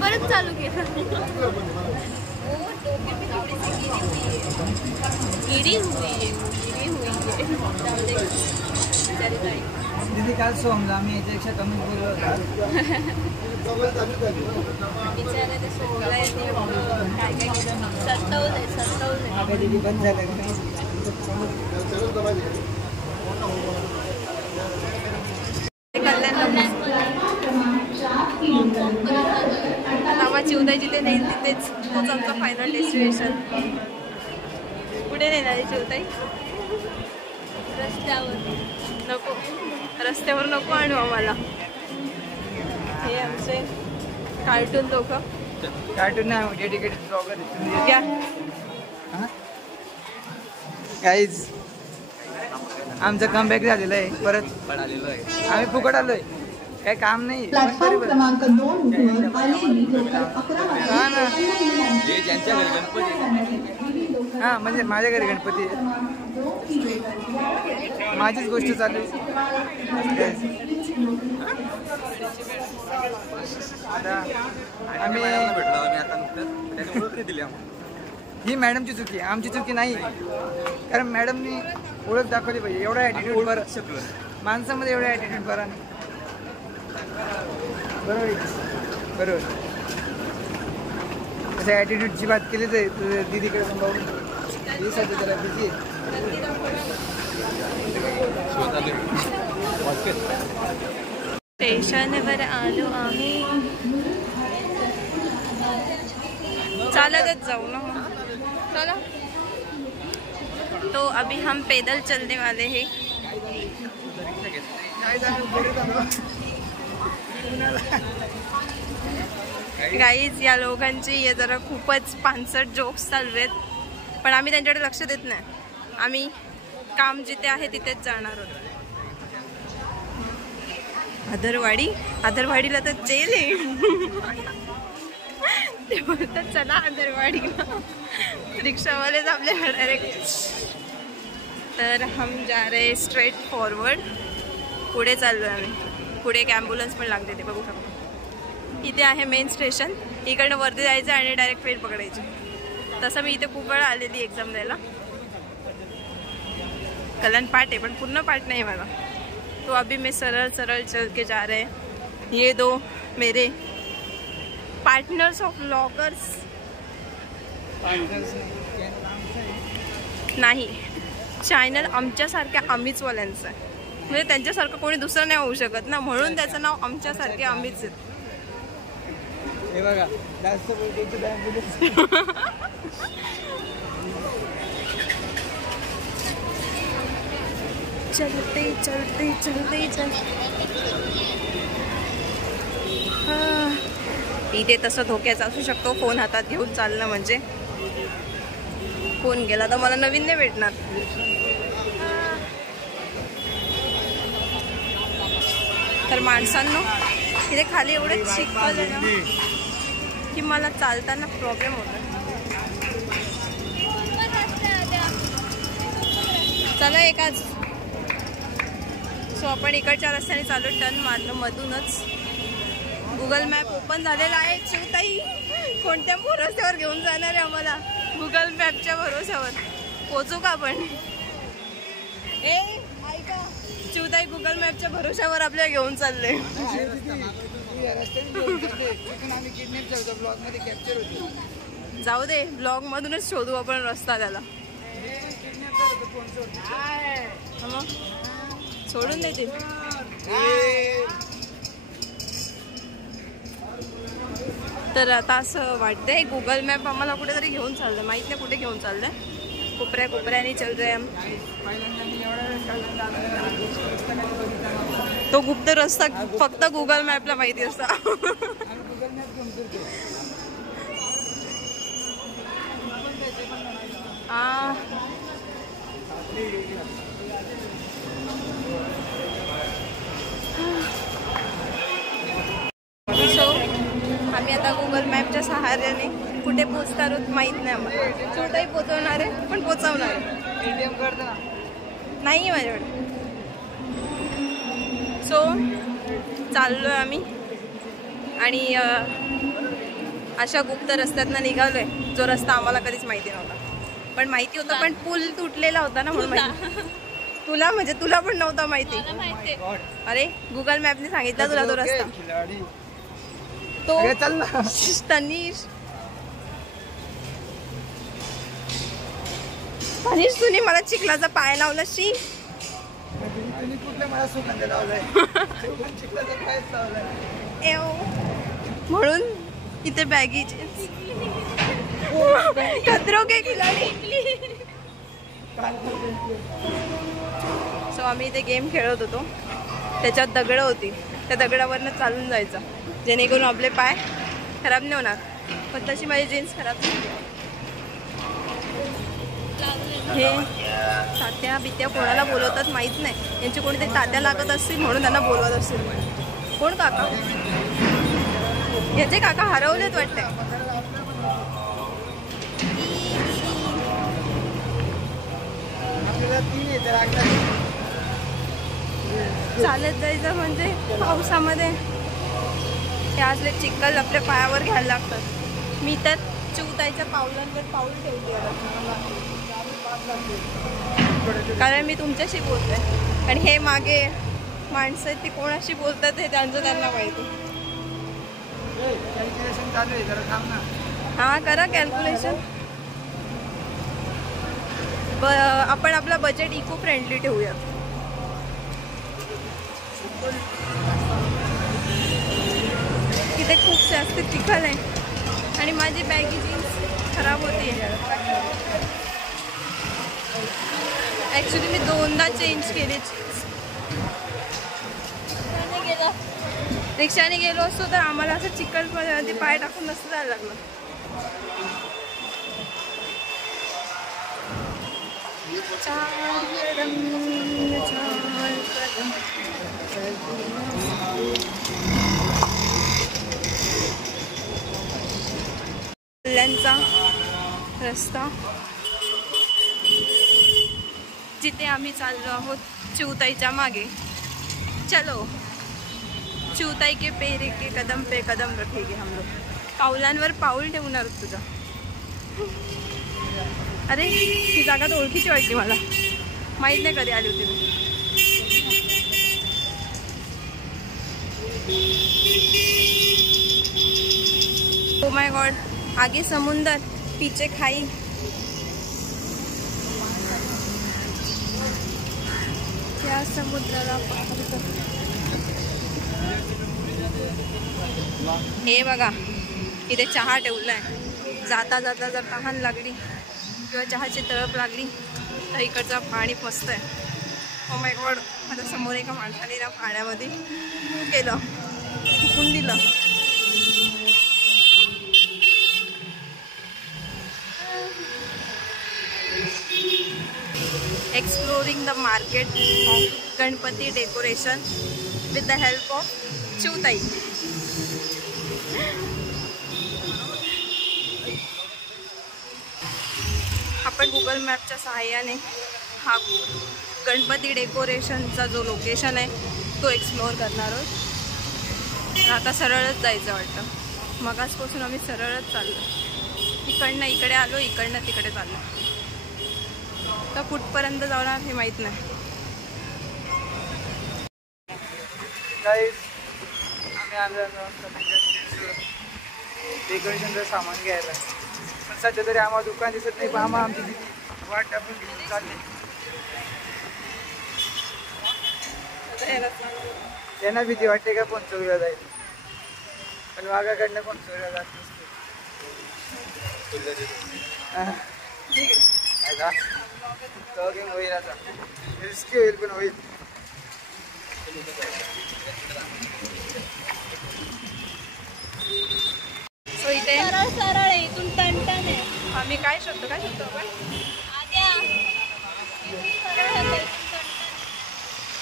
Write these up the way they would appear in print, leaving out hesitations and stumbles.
परत चालू केलं. गिरी हुई दीदी काल सोमला आम्ही याच्यापेक्षा कमी बोललो बिचारे ते सोमला येते काय काय सत्तावले दीदी बंद झालं नावाची उदय जिथे नेईल तिथेच तोच आमचा फायनल डेस्टिनेशन. कुठे नेणार आहे चिवताई? रस्त्यावर नको, रस्त्यावर नको आणू आम्हाला. हे आमचे कार्टून लोक. कार्टून नाही डेडिकेटेड ब्लॉगर क्या गाईज आमचं कमबॅक झालेलं आहे. परत आम्ही फुकट आलोय, काय काम नाही. प्लॅटफॉर्म क्रमांक 2 हा म्हणजे माझ्या घरी गणपती आहे. माझीच गोष्ट चालू आहे. ही मॅडमची चुकी आहे, आमची चुकी नाही. कारण मॅडमनी ओळख दाखवली पाहिजे. एवढा ॲटिट्यूड बरं माणसामध्ये, एवढा ॲटिट्यूड बरा नाही. बरोबर बरोबर. अशा ॲटिट्यूडची बात केलीच आहे. तुझ्या दीदीकडे पण बघून दिवसाची जरा बिझी आहे. स्टेशनवर आलो आम्ही. चालतच जाऊ ना. चलो तो अभी हम पैदल चलने वाले हैं. गाईज या लोकांची हे जरा खूपच पानसट जोक्स चालू आहेत, पण आम्ही त्यांच्याकडे लक्ष देत नाही. आम्ही काम जिथे आहे तिथेच जाणार आहोत. आदरवाडीला तर जेल आहे. ते बोलतात चला आदरवाडीला. रिक्षावालेच आपल्याला डायरेक्ट. तर हम जा रहे स्ट्रेट फॉरवर्ड. पुढे चाललो आम्ही. पुढे एक ॲम्ब्युलन्स पण लागते, ते बघू शकतो. इथे आहे मेन स्टेशन. इकडनं वरती जायचं आणि डायरेक्ट ट्रेन पकडायची. तसं मी इथे खूप वेळा आलेली एक्झाम द्यायला. कल्याण पाठ आहे पण पूर्ण पाठ नहीं मला. तो अभी मैं सरल चल के जा रहे हैं. ये दो मेरे पार्टनर्स ऑफ व्लॉगर्स. नाही, चॅनल आमच्यासारख्या आम्हीचवाल्यांचं आहे. म्हणजे त्यांच्यासारखं कोणी दुसरं नाही होऊ शकत ना, म्हणून त्याचं नाव आमच्यासारखे आम्हीच आहे. हे बघा जास्त बोलतो. चलते चलते चलते चल. इथे तसं धोक्याचं असू शकतो. फोन हातात घेऊन चालणं म्हणजे. फोन गेला तर मला नवीन नाही भेटणार. तर माणसांनो इथे खाली एवढे चिखल आहे ना की मला चालताना प्रॉब्लेम होतो. चला एकाच. सो आपण इकडच्या रस्त्याने चालू. टर्न मारलं मधूनच. गुगल मॅप ओपन झालेला आहे. चिवताई कोणत्या रस्त्यावर घेऊन जाणार आहे आम्हाला? गुगल मॅपच्या भरोश्यावर पोचू का आपण? ए ऐका, चिवताई गुगल मॅपच्या भरोश्यावर आपल्याला घेऊन चालले. जाऊ दे, ब्लॉग मधूनच शोधू आपण रस्ता त्याला. सोडून देते. तर आता असं वाटतंय गुगल मॅप आम्हाला कुठेतरी घेऊन चाललं. माहित नाही कुठे घेऊन चाललंय. कोपऱ्याने चल रहे हम. तो गुप्त रस्ता फक्त गुगल मॅपला माहिती असता. आम्ही आता गुगल मॅपच्या सहाय्याने कुठे पोचणार आहोत माहित नाही आम्हाला. कुठेही पोचवणार आहे पण पोचवणार आहे. एटीएम कार्ड नाही माझ्याकडे. सो चाललो आम्ही आणि अशा गुप्त रस्त्यातनं निघालोय जो रस्ता आम्हाला कधीच माहिती नव्हता. पण माहिती होता, पण पूल तुटलेला होता ना म्हणून माहिती. तुला म्हणजे तुला पण नव्हता माहिती. अरे गुगल मॅपने सांगितला तुला तो रस्ता. तो तनीश तनीश तुने मला चिखलाचा पाय लावला. शी म्हणून इथे बॅगीचे खतरो के खिलाडी. सो आम्ही इथे गेम खेळत होतो. त्याच्यात दगडं होती, त्या दगडावरनं चालून जायचं जेणेकरून आपले पाय खराब नाही होणार. पण तशी माझी जीन्स खराब झाली. हे तात्या बित्या कोणाला बोलवतात माहीत नाही. यांची कोणीतरी तात्या लागत असतील म्हणून त्यांना बोलवत असतील. कोण काका? याचे काका हरवलेत वाटतंय. चालत जायचं म्हणजे पावसामध्ये हे असले चिखल आपल्या पायावर घ्यायला लागतात. मी तर चिवताईच्या पावलांवर पाऊल ठेवते कारण मी तुमच्याशी बोलते. आणि हे मागे माणसं आहेत ती कोणाशी बोलतात हे त्यांना माहिती. हा करा कॅल्क्युलेशन. आपण आपला बजेट इको फ्रेंडली ठेवूयात. इथे खूप जास्त चिखल आहे आणि माझी बॅगी जीन्स खराब होती. ॲक्च्युली मी 2दा चेंज केली जीन्स. रिक्षाने गेलो असतो तर आम्हाला असं चिखलमध्ये पाय टाकून नसतं जायला लागलं. कल्याणचा रस्ता जिथे आम्ही चाललो आहोत चिवताईच्या मागे. चलो चिवताई के पेरे के कदम पे कदम रखेगे हम लोग. पावलांवर पाऊल ठेवणार तुझा. अरे ही जागा तर ओळखीची वाटली मला. माहीत नाही कधी आली होती मी. ओ माय गॉड, आगे समुंदर पीछे खाई. या समुद्राला हे बघा इथे चहा ठेवलाय. जाता जाता जर तहान लागली किंवा चहाची तळप लागली तर इकडचं पाणी मस्त आहे. ओ माय गॉड, माझ्या समोर एका माणसाने ना पाण्यामध्ये केलं, फुकून दिलं. Exploring the market of Ganpati decoration with the help of चिवताई. आपण गुगल मॅपच्या सहाय्याने हा गणपती डेकोरेशनचा जो लोकेशन आहे तो एक्सप्लोअर करणार आहोत. आता सरळच जायचं वाटतं. मगासपासून आम्ही सरळच चाललो. इकडनं इकडे आलो, इकडनं तिकडे चाललो. तर कुठपर्यंत जाणार हे माहीत नाही. आम्ही आलो डेकोरेशनचं सामान घ्यायला. पण सध्या तरी आम्हाला दुकान दिसत नाही. आम्हा आमची वाट टाकून घेऊन चालली. त्यांना भीती वाटते का पोंचवला जाईल, पण वाघाकडनं पोंचवला जात नसते. होईल आता, रिस्की होईल पण होईल. सो इथे सरळ सरळ आहे, इथून टणटण आहे. आम्ही काय शोधतो आपण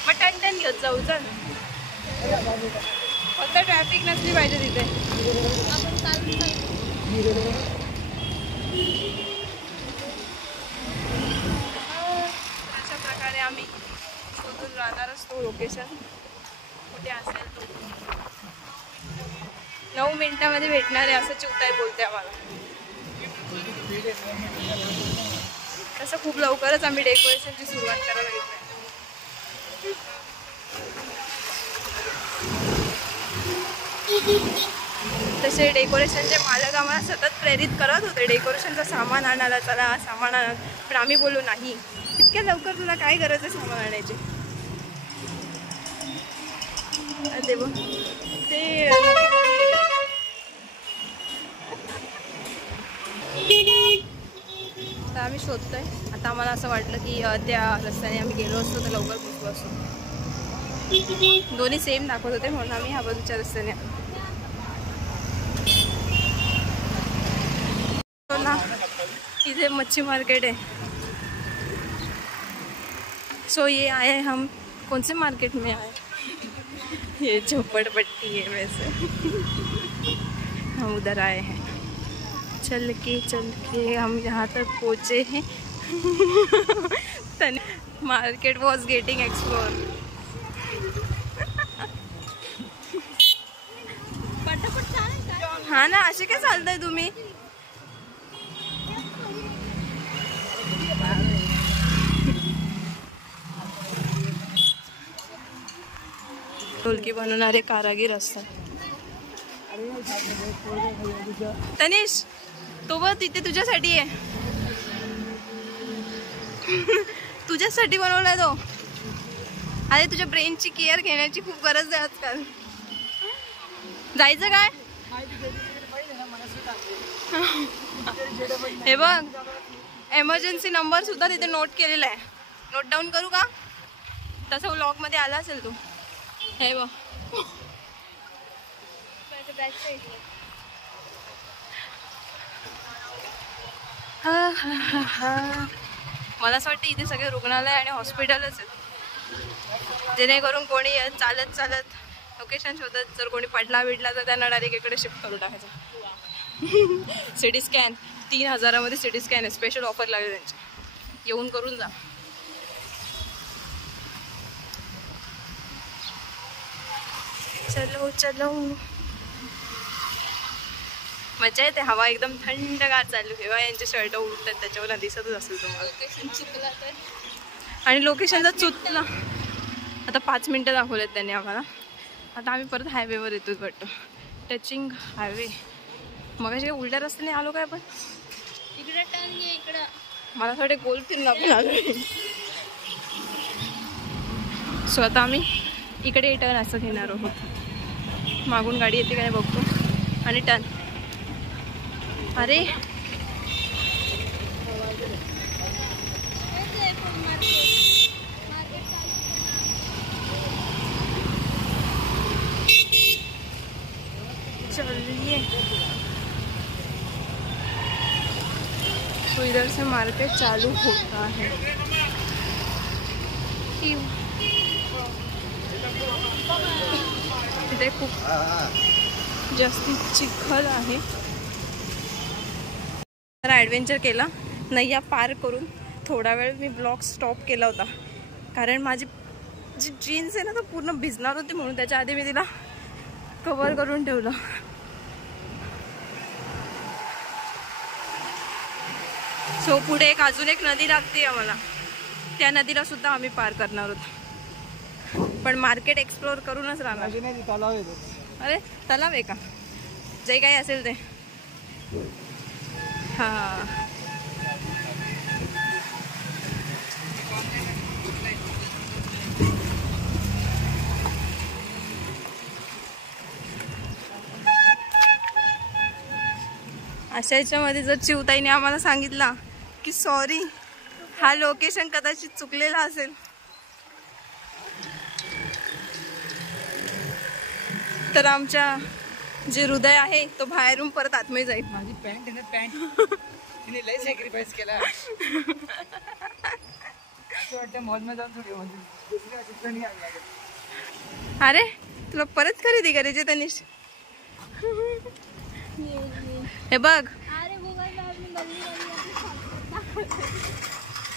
मग टणटण घेत जाऊ. चल फक्त ट्रॅफिक नसली पाहिजे तिथे. आपण चालू अशा प्रकारे आम्ही शोधून राहणार असतो लोकेशन कुठे असेल तो. 9 मिनिटामध्ये भेटणार आहे असं चिवताई बोलते आम्हाला. तसं खूप लवकरच आम्ही डेकोरेशनची सुरुवात करायला घेतोय. तसे डेकोरेशनचे मालक आम्हाला सतत प्रेरित करत होते डेकोरेशनचं सामान आणायला, चला सामान आणा, पण आम्ही बोललो नाही, इतक्या लवकर तुला काय गरज आहे सामान आणायची. ते बघ ते तर आम्ही शोधतोय. आता आम्हाला असं वाटलं की त्या रस्त्याने आम्ही गेलो असतो तर लवकर पोचलो असतो. दोन्ही सेम दाखवत होते म्हणून आम्ही ह्या बाजूच्या रस्त्याने आलो. ना इधर मच्छी मार्केट है. सो ये आए हम कौन से मार्केट में आए, ये झोपड़पट्टी है वैसे. हम उधर आए हैं. चल के हम यहाँ तक पहुँचे हैं. Market was getting explore. हाँ ना, असे काय चालताय तुम्ही. ढोलकी बनवणारे कारागीर असतात. तनिष तो बघ तिथे तुझ्यासाठी आहे. तुझ्यासाठी बनवलाय तो. अरे तुझ्या ब्रेनची केअर घेण्याची खूप गरज आहे आजकाल. जायचं काय. हे बघ एमर्जन्सी नंबर सुद्धा तिथे नोट केलेला आहे. नोट डाऊन करू का. तसं व्लॉग मध्ये आला असेल तू. हे बघ मला असं वाटतं इथे सगळे रुग्णालय आणि हॉस्पिटलच आहेत, जेणेकरून कोणी चालत चालत लोकेशन शोधत जर कोणी पडला बिडला तर त्यांना डायरेक्ट इकडे शिफ्ट करून टाकायचं. सिटी स्कॅन 3000 सिटी स्कॅन आहे. स्पेशल ऑफर लागेल त्यांची, येऊन करून जा. चलो चलो मजा येते. हवा एकदम थंडगार चालू. हेवा यांचे शर्ट उडतात त्याच्यावर दिसतच असेल तुम्हाला. आणि लोकेशनचा चुकला. आता 5 मिनिटं दाखवलेत त्यांनी आम्हाला. आता आम्ही परत हायवेवर येतोच वाटतं. Touching highway. मग अशा उलट्या रस्त्याने आलो काय. पण इकडे टर्न घे इकडं. मला असं वाटतं गोल फिरून आपण आलो. सो आता आम्ही इकडे टर्न असं घेणार आहोत. मागून गाडी येते काय बघतो आणि टर्न. अरे चलिए. तो इधर से मार्केट चालू होता है. इथे खूप जास्ती चिखल आहे. जरा ॲडव्हेंचर केला. नैया पार करून थोडा वेळ मी ब्लॉग स्टॉप केला होता, कारण माझी जी जीन्स आहे ना तो पूर्ण भिजणार होती म्हणून त्याच्या आधी मी तिला कवर करून ठेवलं. सो पुढे अजून एक नदी लागते आम्हाला. त्या नदीला सुद्धा आम्ही पार करणार आहोत, पण मार्केट एक्सप्लोर करूनच राहणार. अरे तलाव आहे का. जे काही असेल ते. हां अशा याच्यामध्ये जर चिवताईने आम्हाला सांगितला की सॉरी हा लोकेशन कदाचित चुकलेला असेल, तर आमच्या जे हृदय आहे तो बाहेरून परत आतमध्ये जाईल. माझी पॅन्ट आहे ना, पॅन्ट तिने लय सॅक्रिफाईस केला. असं वाटतं मॉलमध्ये जाऊन थोडी दुसरी असिस्टंट घ्यायला लागेल. अरे तुला परत खरेदी करायची तनिष. हे बघ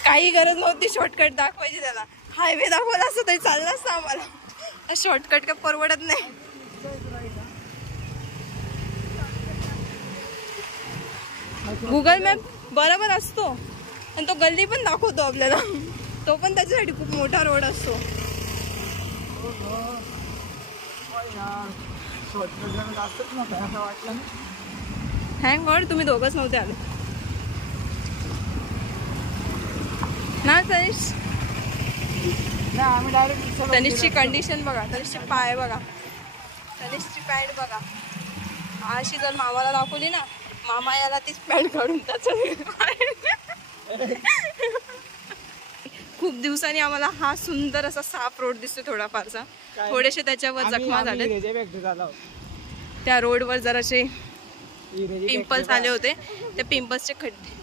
काही गरज नव्हती शॉर्टकट दाखवायची त्याला. हायवे दाखवला असतो तरी चालला असतं आम्हाला. शॉर्टकट का परवडत नाही. गुगल मॅप बरोबर असतो आणि तो गल्ली पण दाखवतो आपल्याला. तो पण त्याच्यासाठी खूप मोठा रोड असतो. थँक गॉड तुम्ही दोघंच नव्हते आले ना. तनिषची कंडिशन बघा, तनिषचे पाय बघा, तनिषची पॅन्ट बघा. अशी जर मामाला दाखवली ना, मामा याला तीच पॅन्ट काढून त्याच. खूप दिवसांनी आम्हाला हा सुंदर असा साफ रोड दिसतो थोडाफारसा. थोडेसे त्याच्यावर जखमा झाले. त्या रोडवर जरासे पिंपल्स आले होते. त्या पिंपल्सचे खड्डे.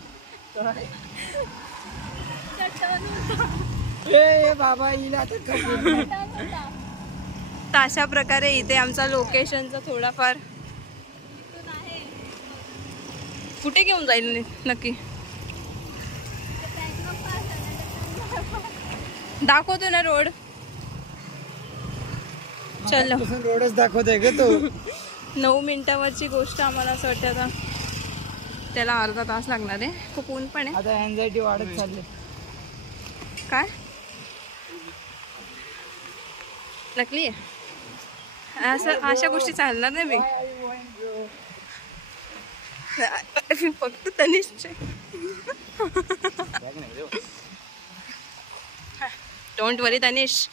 तर अशा प्रकारे इथे आमचा लोकेशनचा थोडाफार. कुठे घेऊन जाईल नक्की दाखवतो ना रोड. चलो रोडच दाखवतोय ग तो. 9 मिनिटावरची गोष्ट आम्हाला असं वाटतं आता त्याला अर्धा तास लागणार आहे. खूप ऊन पण आहे. आता एन्झायटी वाढत चालली. काय नकली आहे असं, अशा गोष्टी चालणार नाही मी. फक्त तनिषचे. डोंट वरी तनिष,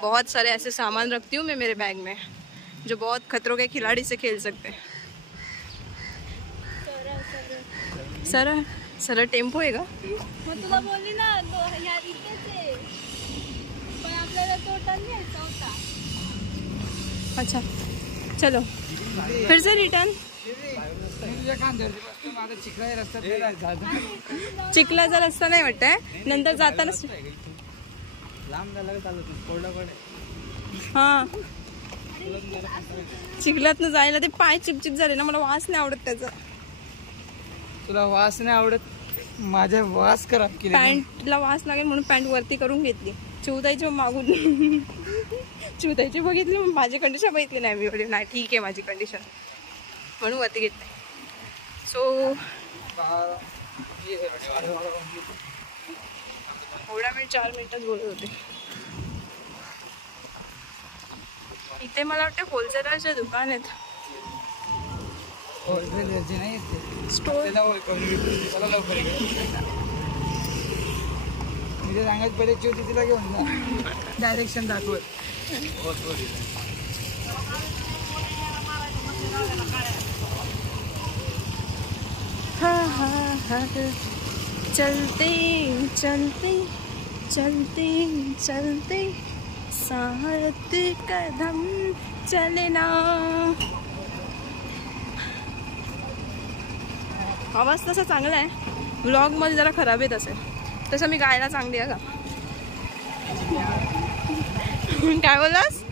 बहुत सारे ऐसे सामान रखती हूँ मैं मेरे बैग में जो बहुत खतरों के खिलाड़ी से खेल सकते हैं. सर सर टेम्पो आहे का? मग तुला बोलली ना यार इथेच आहे, पण आपल्याला तो टर्न घ्यायचा होता. अच्छा चलो फिर से रिटर्न. चिखलाचा रस्ता नाही वाटतंय. नंतर जाताना हा चिखलातनं जायला ते पाय चिपचिप झाले ना. मला वास नाही आवडत त्याचा. तुला वास नाही आवडत? माझ्या वास करा. पॅन्टला वास लागेल म्हणून पॅन्ट वरती करून घेतली. चिवताईची मागून चिवताईची बघितली, माझी कंडिशन बघितली नाही मी. एवढी नाही ठीक आहे माझी कंडिशन म्हणून वरती घेतली. सो एवढा वेळ 4 मिनिटच बोलत होते. इथे मला वाटतं होलसेलरचे दुकान आहेत. स्टोर सांगायच पहिले चिवती तिला घेऊन जा. डायरेक्शन दाखवत. चलते चलते चलते चलते साथ कदम चलना. आवाज तसा चांगला आहे. व्लॉग मध्ये जरा खराब येत असेल. तसं मी गायला चांगली आहे का? काय बोललास?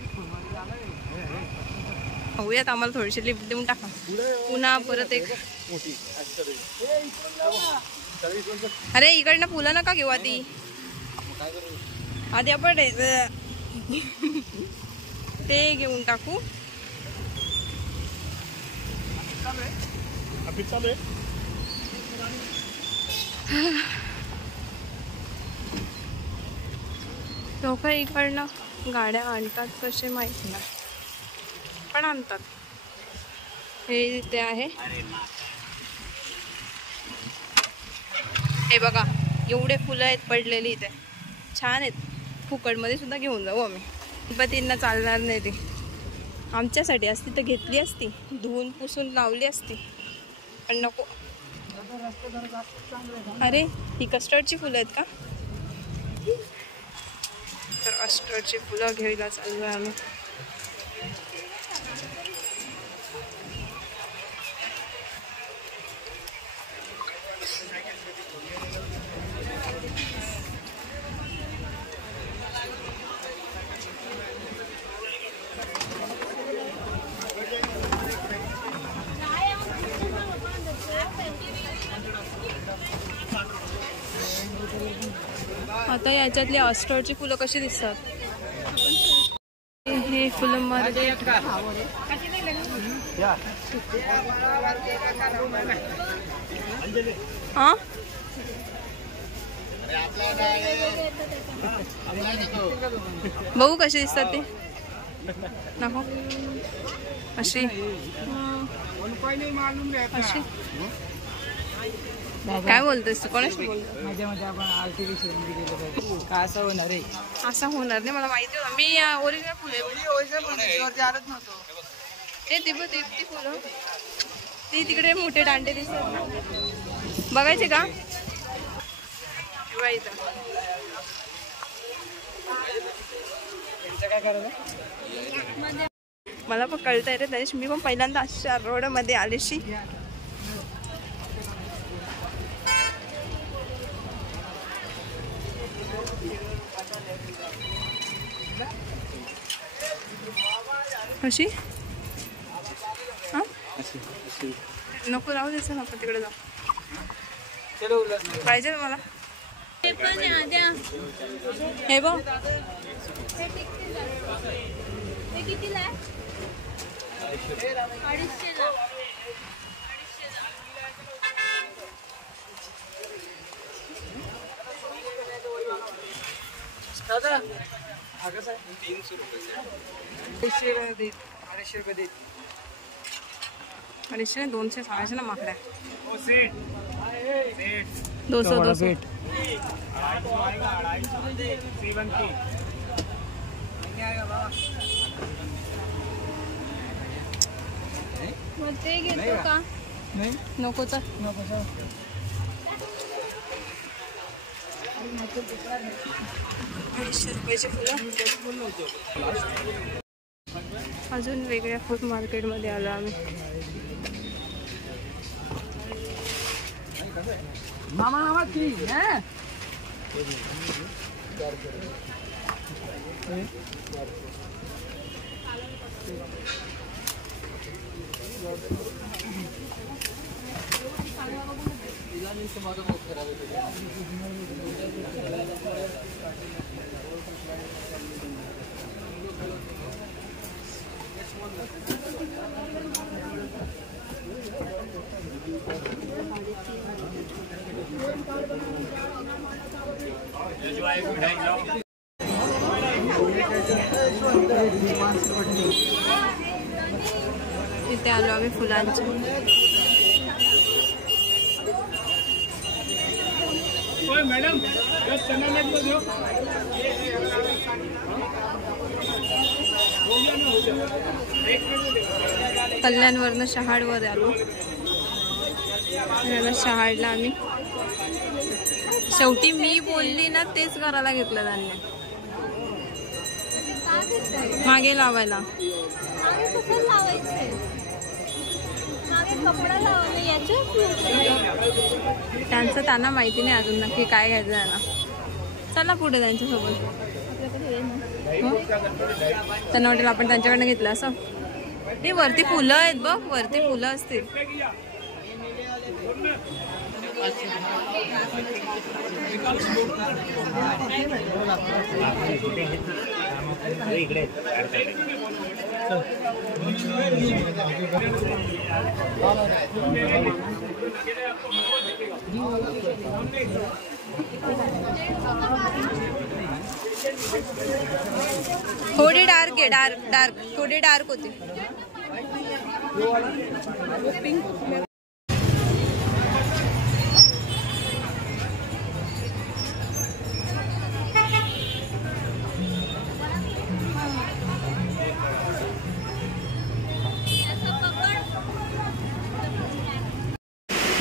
होऊयात आम्हाला थोडीशी लिफ्ट देऊन टाका. पुन्हा परत एक. अरे इकडनं फुलं नका घेऊ आधी. आधी आपण ते घेऊन टाकू. लोक इकडनं गाड्या आणतात कसे माहिती नाही, पण आणतात. हे इथे आहे. हे बघा एवढे फुलं आहेत पडलेली इथे. छान आहेत. फुकटमध्ये सुद्धा घेऊन जाऊ आम्ही. गणपतींना चालणार नाही ती. आमच्यासाठी असती तर घेतली असती, धुवून पुसून लावली असती, पण नको. अरे ही कस्टर्डची फुलं आहेत का? तर कस्टर्डची फुलं घ्यायला चाललो आहे आम्ही. आता याच्यातली ऑस्टरची फुलं कशी दिसतात? हे फुलं मध्ये हा बघू कशी दिसतात ते नको अशी अशी काय बोलतोस तू कोणाशी बोलतो माझ्या आपण आर्टिफिशियल का असं होणार आहे असं होणार नाही मला माहिती होतं मी ओरिजिनल फुले आलत नव्हतो ते ती फुलं ती तिकडे मोठे दांडे दिसतात ना बघायचे का इथं काय करायचं मला पण कळतंय रे त्याच्याशी मी पण पहिल्यांदा अशा रोड मध्ये आलेशी अशी हा नको राहू द्यायचं ना आपण तिकडे जाऊ पाहिजे मला हे पण आहे, द्या. हे बघ हे कितीला आहे? 250 ला. दादा हा कसा आहे 300 रुपये 250 रुपये देत 250 200 सांगायचे ना माकड्या 200 मग ते घेतो का? नाही नकोच नको सर 250 रुपयाचे फुलं अजून वेगळ्या फूड मार्केटमध्ये आलो आम्ही मामा की इथे आलो आम्ही फुलांच्या कल्याणवरनं शहाडवर आलो शहाडला आम्ही शेवटी मी बोलली ना तेच करायला घेतलं त्यांनी मागे लावायला मागे कसं लावायचंय? मागे कपडा लावला याच्यात त्यांचं त्यांना माहिती नाही अजून नक्की काय घ्यायचं आहे ना चला पुढे त्यांच्यासोबत त्यांना वाटेल आपण त्यांच्याकडनं घेतलं असं ते वरती फुलं आहेत बघ वरती फुलं असतील थोडी डार्क आहे डार्क थोडी डार्क होती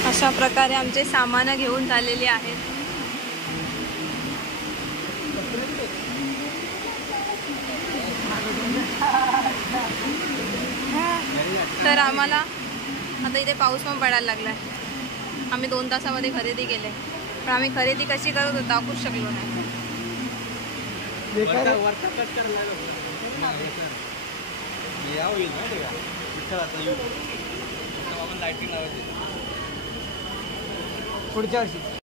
अशा प्रकारे आमचे सामान घेऊन झालेली आहेत तर आम्हाला आता इथे पाऊस पण पडायला लागलाय आम्ही 2 तासामध्ये खरेदी केले पण आम्ही खरेदी कशी करत होतो दाखवूच शकलो नाही पुढच्या वर्षी